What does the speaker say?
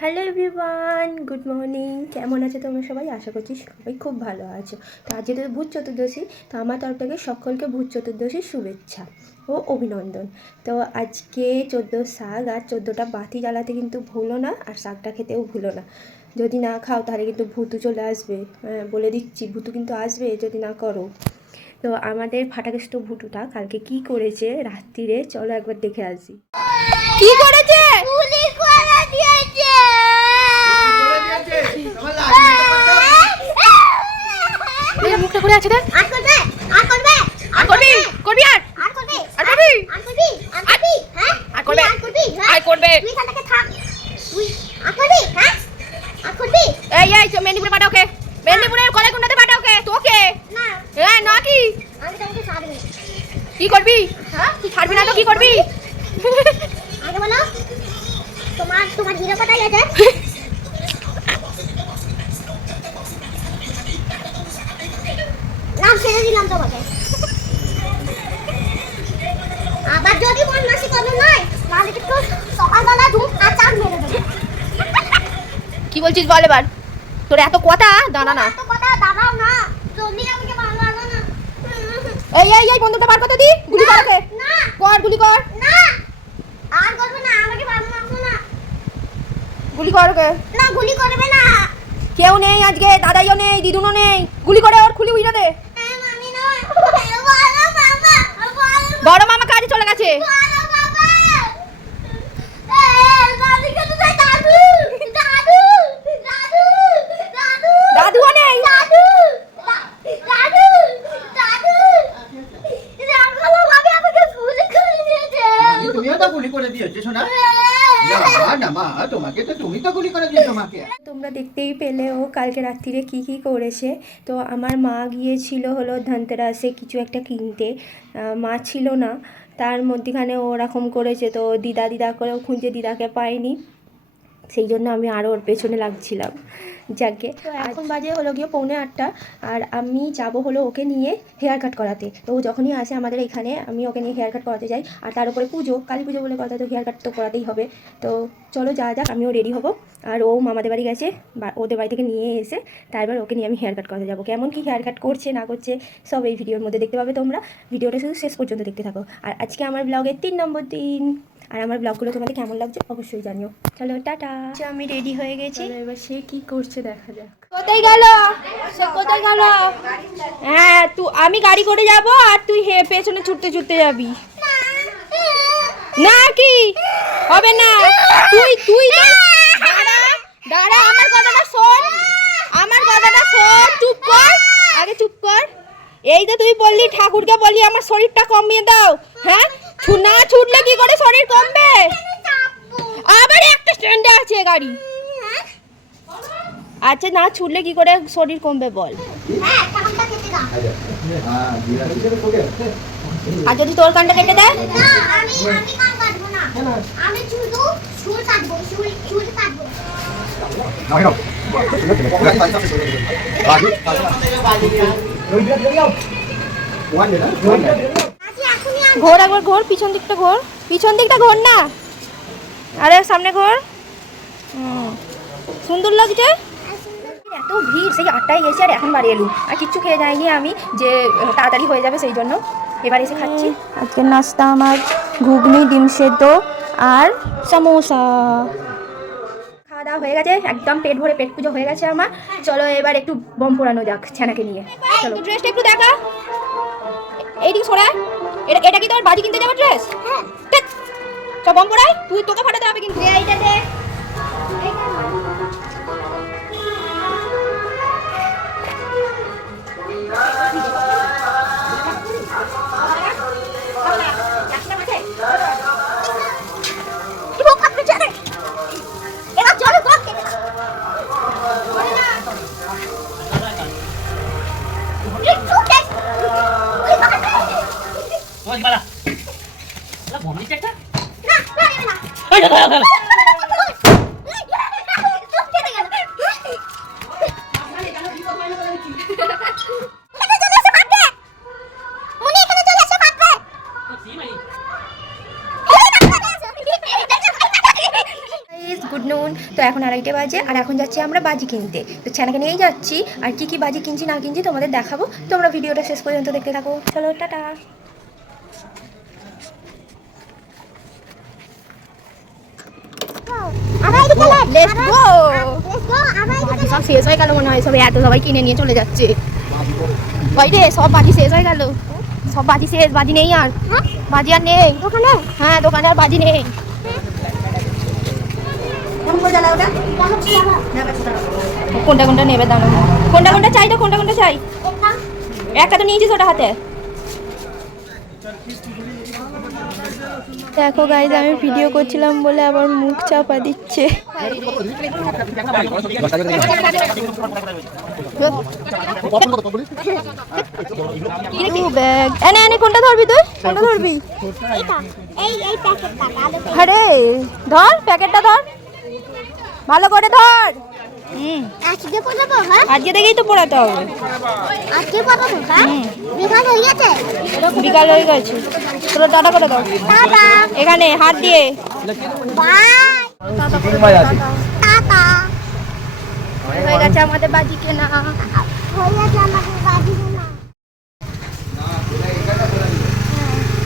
Hello everyone, good morning. কেমন আছো তোমরা সবাই? আশা করছি সবাই খুব ভালো আছো। তো আজকে তো ভূত চতুর্দশী, তো আমার তরফ থেকে সকলকে ভূত চতুর্দশীর শুভেচ্ছা ও অভিনন্দন। তো আজকে 14 শাক আর 14টা বাতি জ্বালাতে কিন্তু ভুলো না, আর শাকটা খেতেও ভুলো না। যদি না খাও তাহলে কিন্তু ভূতু চলে আসবে, বলে দিচ্ছি, ভূতু কিন্তু আসবে যদি না করো। তো আমাদের ফাটাকেষ্ট ভুতুটা কালকে কি করেছে রাত্রিরে, চলো একবার দেখে আসি। কি করেছে? মুখটা করে আছে রে। আর করবে, আর করবে, আর করবি, করবি আর করবে, আর করবি, আর করবি, আর করবি, হ্যাঁ আর করবে, আর করবি, আর করবে। তুই এখানে থাক, তুই আর করবি, হ্যাঁ আর করবি। এই তো মেদিনীপুরে পাঠাও কে? মেদিনীপুরের কলেজগুলোতে পাঠাও কে? তোকে না, হ্যাঁ না কি আমি তোমাকে ছাড়বি। কি করবি? হ্যাঁ তুই ছাড়বি না তো কি করবি? আগে বলো, তোমার হিরো কোথায় আছে? নাম ছেড়ে দিলাম তোমাকে। আবার যদি বদমাশি করো নয় তাহলে একটু সকালবেলা ধূপ আর চাঁদ মেরে দেবো। কি বলছিস বল এবার? তোর এত কথা দাঁড়া না, এত কথা দাঁড়াও না, জলদি আমাকে ভালো লাগো না। এই বন্ধুটা বার কত দি, গুলি কর ওকে। না কর, গুলি কর। না আর করব না, আমাকে ভালো লাগো না। গুলি কর ওকে। না গুলি করবে না, কেউ নেই আজকে, দাদাইও নেই, দিদুনও নেই, গুলি করে ওর খুলি উইরা দে। বড় মামা কাজে চলে গেছে। দাদুও নেই। তুমিও তো গুলি করে দিয়েছো শোনা। তোমরা দেখতেই পেলে ও কালকে রাত্রিরে কি করেছে। তো আমার মা গিয়েছিল হলো ধনতেরাসে কিছু একটা কিনতে, মা ছিল না, তার মধ্যেখানে ও ওরকম করেছে। তো দিদা করেও খুঁজে দিদাকে পাইনি, সেই জন্য আমি আরও ওর পেছনে লাগছিলাম। যাকে তো এখন বাজে হলো গিয়ে 7:45, আর আমি যাব হলো ওকে নিয়ে হেয়ার কাট করাতে। তো ও যখনই আসে আমাদের এখানে, আমি ওকে নিয়ে হেয়ার কাট করাতে যাই। আর তার উপরে পুজো, কালী পুজো বলে কথা, তো হেয়ার কাট তো করাতেই হবে। তো চলো যা যাক, আমিও রেডি হব। আর ও মামাদের বাড়ি গেছে, ওদের বাড়ি থেকে নিয়ে এসে তারপর ওকে নিয়ে আমি হেয়ার কাট করাতে যাবো। কেমন কি হেয়ার কাট করছে না করছে সব এই ভিডিওর মধ্যে দেখতে পাবে তোমরা। ভিডিওটা শুধু শেষ পর্যন্ত দেখতে থাকো। আর আজকে আমার ব্লগের 3 নম্বর দিন। আর আমার ব্লগগুলো তোমাদের কেমন লাগছে অবশ্যই জানিও। চলো টাটা। আমি রেডি হয়ে গেছি, এবার সে কি করছে দেখা যাক। কোথায় গেল? সে কোথায় গেল? হ্যাঁ আমি গাড়ি করে যাব আর তুই পেছনে ছুটতে ছুটতে যাবি। না কি হবে না, তুই দাঁড়া, আমার কথাটা শোন, আমার কথাটা শোন, চুপ কর, আগে চুপ কর। এই যে তুই বললি ঠাকুরকে বলি আমার শরীরটা কমিয়ে দাও, হ্যাঁ না ছুটলে কি করে শরীর কমবে? আবার একটা স্ট্যান্ডে আছে গাড়ি। আচ্ছা না ছুটলে কি করে শরীর কমবে বল? আর যদি তোর কানটা কেটে দেয়? ঘোর একবার, ঘোর পিছন দিকটা, ঘোর না, আরে সামনে ঘোর। সুন্দর লাগছে। এত ভিড়, সেই 8টায় গেছি আর এখন বাড়ি এলুম, আর কিচ্ছু খেয়ে যাইনি আমি, যে তাড়াতাড়ি হয়ে যাবে সেই জন্য এবার এসে খাচ্ছি। আজকের নাস্তা আমার ঘুগনি, ডিম সেদ্ধ আর সমোসা। খাওয়া দাওয়া হয়ে গেছে, একদম পেট ভরে পেট পুজো হয়ে গেছে আমার। চলো এবার একটু বম পোড়ানো যাক ছানাকে নিয়ে। চলো ড্রেসটা একটু দেখা, এইদিকে সরা। এটা কি তোর বাজি কিনতে যাবো ড্রেস? হ্যাঁ চল বম পোড়াই, তোকে ফাটাতে হবে কিন্তু। এইটা দে, গুড নুন, তো এখন 2:30 বাজে, আর এখন যাচ্ছি আমরা বাজি কিনতে। তো ছানাকে নিয়েই যাচ্ছি, আর কি কি বাজি কিনছি না কিনছি তোমাদের দেখাবো। তোমরা ভিডিওটা শেষ পর্যন্ত দেখতে থাকো। চলো টাটা। সব শেষ হয়ে গেল মনে হয়, সবাই এত সবাই কিনে নিয়ে চলে যাচ্ছে। ওই রে সব বাজি শেষ হয়ে গেল, সব বাজি শেষ, বাজি নেই আর, বাজি আর নেই দোকানে। হ্যাঁ দোকানে আর বাজি নেই। কোনটা কোনটা নেবে দাঁড়ো, কোনটা কোনটা চাই, তো কোনটা কোনটা চাই? একটা তো নিয়েছিস ওটা হাতে। দেখো গাইজ, আমি ভিডিও করছিলাম বলে আবার মুখ চাপা দিচ্ছে। ব্যাগ এনে এনে, কোনটা ধরবি তুই, কোনটা ধরবি? আরে ধর, প্যাকেটটা ধর, ভালো করে ধর। আজকে দেখেই তো পড়াতে হবে। বিকাল হয়ে গেছে, তোরা টাটা করে দাও এখানে হাত দিয়ে। হয়ে গেছে আমাদের বাজি কেনা।